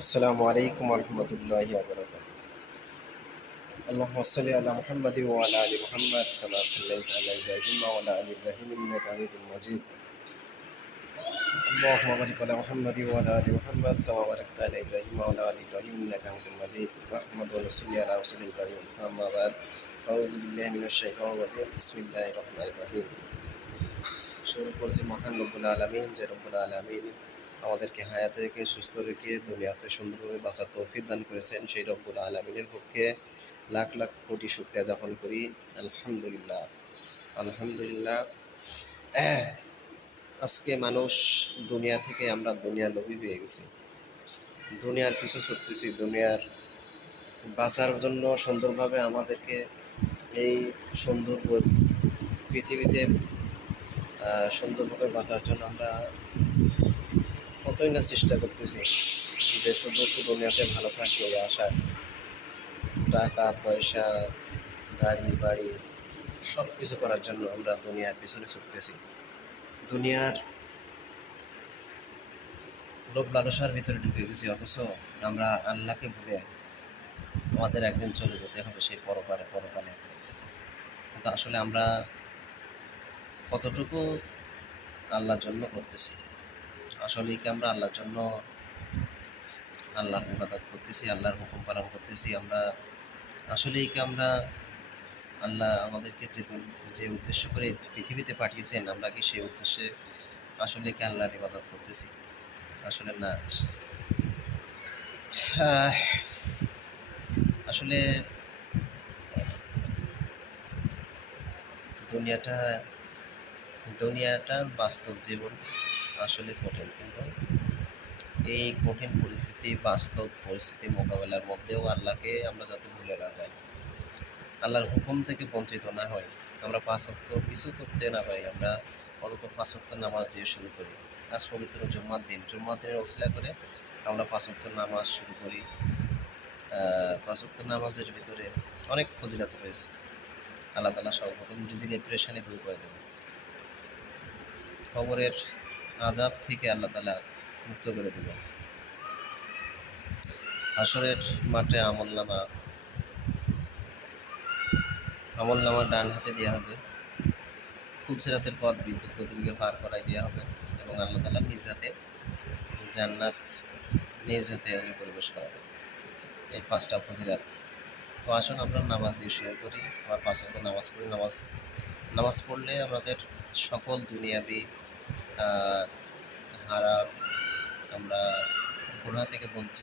আসসালামু আলাইকুম ওয়া রাহমাতুল্লাহি ওয়া বারাকাতুহু। আল্লাহুম্মা সাল্লি আলা মুহাম্মাদিন ওয়া আলা আলি মুহাম্মাদ কামা সাল্লাইতা আলা ইব্রাহিম ওয়া আলা আলি ইব্রাহিম ইন্নাকা হামিদুম মাজিদ। আল্লাহুম্মা বারিক আলা মুহাম্মাদিন ওয়া আলা আলি মুহাম্মাদ কামা বারাকতা আলা ইব্রাহিম ওয়া আলা আলি ইব্রাহিম ইন্নাকা হামিদুম মাজিদ। নাহমাদুহু ওয়া নুসাল্লি আলা রাসূলিল কারীম। আম্মা বা'দ। আউযু বিল্লাহি মিনাশ শাইতানির রাজীম। বিসমিল্লাহির রহমানির রহিম। শুরু করছি মহান রব্বুল আলামিন, যে রব্বুল আলামিন আমাদেরকে হায়াতে রেখে সুস্থ রেখে দুনিয়াতে সুন্দরভাবে বাঁচার তৌফিক দান করেছেন, সেই রব্বুল আলামিনের পক্ষে লাখ লাখ কোটি শুকরিয়া জ্ঞাপন করি। আলহামদুলিল্লাহ, আলহামদুলিল্লাহ। আজকে মানুষ দুনিয়া থেকে আমরা দুনিয়া লোভী হয়ে গেছি, দুনিয়ার পিছু ছুটতেছি, দুনিয়ার বাঁচার জন্য সুন্দরভাবে আমাদেরকে এই সুন্দর পৃথিবীতে সুন্দরভাবে বাঁচার জন্য আমরা কতই না চেষ্টা করতেছি, যে শুধু একটু দুনিয়াতে ভালো থাকবো এই আশায় টাকা পয়সা গাড়ি বাড়ি সব কিছু করার জন্য আমরা দুনিয়ার পিছনে ছুটতেছি। দুনিয়ার লোভ লালসার ভিতরে ঢুকে গেছি, অথচ আমরা আল্লাহকে ভুলে আমাদের একদিন চলে যেতে হবে সেই পরকালে। কিন্তু আসলে আমরা কতটুকু আল্লাহর জন্য করতেছি? আসলে কি আমরা আল্লাহর জন্য আল্লাহর ইবাদত করতেছি, আল্লাহর হুকুম পালন করতেছি? আমরা আসলেই কি আমরা আল্লাহ আমাদেরকে যে উদ্দেশ্য করে পৃথিবীতে পাঠিয়েছেন, আমরা কি সেই উদ্দেশ্যে আসলে কি আল্লাহর ইবাদত করতেছি? আসলে না। আসলে দুনিয়াটা দুনিয়াটার বাস্তব জীবন আসলে কঠিন, কিন্তু এই কঠিন পরিস্থিতি, বাস্তব পরিস্থিতি মোকাবেলার মধ্যেও আল্লাহকে আমরা যাতে ভুলে না যাই, আল্লাহর হুকুম থেকে বঞ্চিত না হই, আমরা পাঁচ ওয়াক্ত কিছু করতে না পারি, আমরা অন্তত পাঁচ ওয়াক্ত নামাজ দিয়ে শুরু করি। আজ পবিত্র জুম্মার দিনের ওসিলা করে আমরা পাঁচ ওয়াক্ত নামাজ শুরু করি। পাঁচ ওয়াক্ত নামাজের ভিতরে অনেক ফজিলত রয়েছে। আল্লাহ তাআলা সর্বপ্রথম রিজিকের পেরেশানি দূর করে দেবেন, কবরের আযাব থেকে আল্লাহ তাআলা মুক্ত করে দেবেন, হাসরের মাঠে আমলনামা ডান হাতে দেওয়া হবে, ফুলসিরাতের পথ বিদ্যুৎ গতিবেগে পার করাই দেওয়া হবে, এবং আল্লাহ তাআলা নিজ হাতে জান্নাত নিজ হাতে উনি পরিবেশ করাবেন। এই পাঁচটা ফজিলত। তো আসুন আমরা নামাজ দিয়ে শুরু করি। আমরা পাঁচ ওয়াক্ত নামাজ পড়ি। নামাজ পড়লে আমাদের সকল দুনিয়াবি হারাম, আমরা গুনাহ থেকে বঞ্চিত